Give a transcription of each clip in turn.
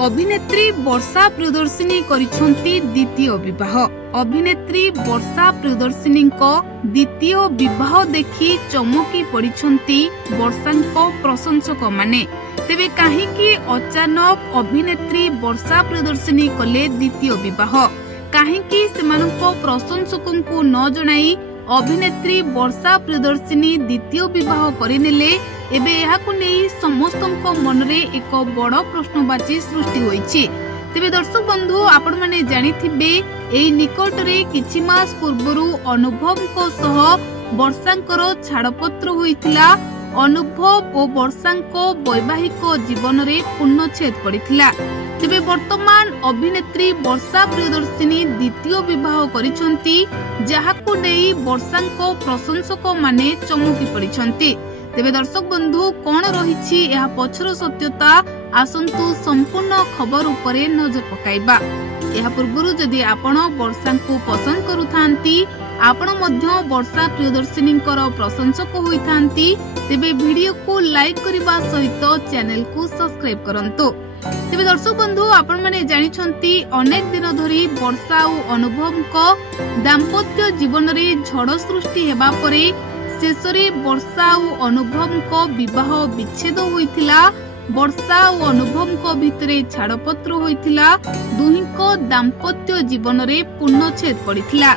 अभिनेत्री वर्षा प्रियदर्शिनी करिछंती द्वितीय विवाह। अभिनेत्री वर्षा प्रियदर्शिनी द्वितीय विवाह देखि चमकी पड़िछंती वर्षांको प्रशंसक माने। तेबे काहेकि अचानक अभिनेत्री वर्षा प्रियदर्शिनी कले द्वितीय विवाह, काहेकि सेमानको प्रशंसकंकु न जणाई अभिनेत्री वर्षा प्रियदर्शिनी द्वितीय विवाह करिनेले एबे एहाकु नेई समस्तंको मनरे एक बड़ प्रश्नवाची सृष्टि होईछि। तेबे दर्शक बंधु आपण माने जानिथिबे एई निकटरे किछि मास पूर्वरु अनुभवको सह वर्षांकर छाड़पत्र होइथिला। अनुभव और वर्षांको वैवाहिक जीवन रे पूर्णछेद पड़िथिला। तेबे वर्तमान अभिनेत्री वर्षा प्रियदर्शिनी द्वितीय विवाह करिछंती, जहाकु नेई वर्षांको प्रशंसक माने चमकी पड़िछंती। तेबे दर्शक बंधु कोन रहिछि एहा पछर सत्यता, आसंतु संपूर्ण खबर उपरे नजर पकाइबा। एहा पूर्वरु जदि आपण वर्षांको पसंद करूथांती, आपण मध्य वर्षा प्रियदर्शिनींकर प्रशंसक होइथांती, तेबे वीडियो को लाइक करिबा सहित चैनल को सब्सक्राइब करंतु। तेबे दर्शक बंधु आपण माने जानिछंती अनेक दिन धरी वर्षा और अनुभव दाम्पत्य जीवन रे झड़ सृष्टि हेबा परे शेषरे वर्षा और अनुभव विवाह विच्छेद होइथिला। वर्षा और अनुभव भितरे छाड़पत्र होइथिला। दुहिंको दाम्पत्य जीवन रे पूर्णछेद पड़िथिला।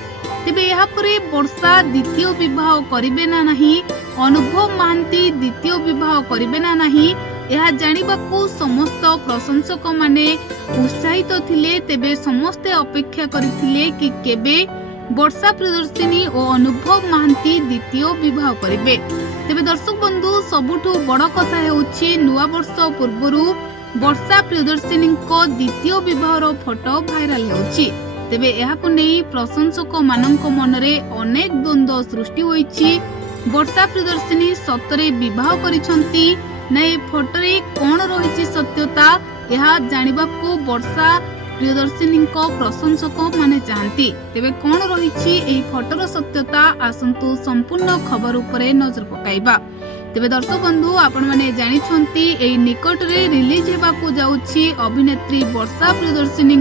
तेबे एहा परे वर्षा द्वितीय विवाह करिबे ना नहीं, अनुभव महांती द्वितीय विवाह करिबे ना नहीं, यह जानिबाकू समस्त प्रशंसक माने उत्साहित थिले। तेबे समस्ते अपेक्षा करिथिले कि केबे वर्षा प्रियदर्शिनी और अनुभव महांती द्वितीय विवाह करिबे। तेबे दर्शक बंधु सबुठु बड़ कथा हेउछि नुआ वर्ष पूर्वरु वर्षा प्रियदर्शिनी द्वितीय विवाहर फोटो भाइराल हेउछि। तेबे एहाकु नेई प्रशंसक मानक मनरे अनेक द्वंद्व सृष्टि होईछि। वर्षा प्रियदर्शिनी सतरे विवाह करिछंती ना ए फोटोरे कोन रहिछि सत्यता, यह जानिबाकू वर्षा प्रियदर्शिनी प्रशंसक माने चाहती। तेबे कोन रहिछि एही फोटोर सत्यता, आसंतु संपूर्ण खबर उपरे नजर पकाइबा। तेबे दर्शक बंधु आपण माने जानिछंती एही निकटरे रिलीज हेबाकू जाउछि अभिनेत्री वर्षा प्रियदर्शिनी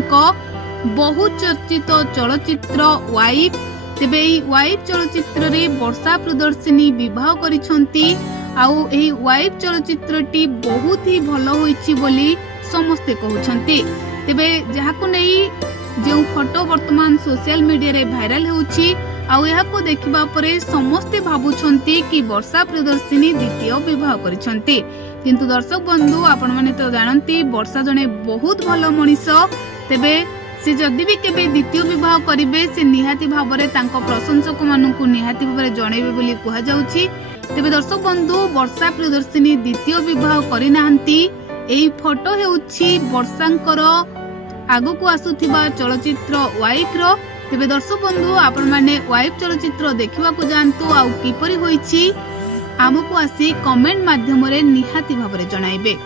बहु चर्चित चलचित्र वाइफ। तेबे एही वाइफ चलचित्र रे वर्षा प्रियदर्शिनी विवाह करिछंती। आउ एही वाइफ चलचित्रटी बहुत ही भलो होईछि बोली समस्ते कहउछंती। तेबे जहाकु नेई जो फोटो वर्तमान सोशल मीडिया रे भाइराल होउछि, आउ एहाको देखिबा परे समस्ते भाबुछंती कि वर्षा प्रियदर्शिनी द्वितीय विवाह करिछंती। किंतु दर्शक बंधु आपण माने तो जानंती वर्षा जने बहुत भलो मनीष। तेबे से जदि भी केबे द्वितीय विवाह करिवे, से निहाती भाबरे तांको प्रशंसक माननकु निहाती भाबरे जणैबे बोली कुहा जाउछि। तेबे दर्शक बंधु वर्षा प्रियदर्शिनी द्वितीय विवाह करिनाहांती। एही फोटो हेउछि वर्षांकर आगकु आसुथिबा चलचित्र वाइफ रो। तेबे दर्शक बंधु आपण माने वाइफ चलचित्र देखिबाकू जानतु, आउ किपरि होईछि आमकु आसी कमेंट माध्यम रे निहाती भाबरे जणाइबे।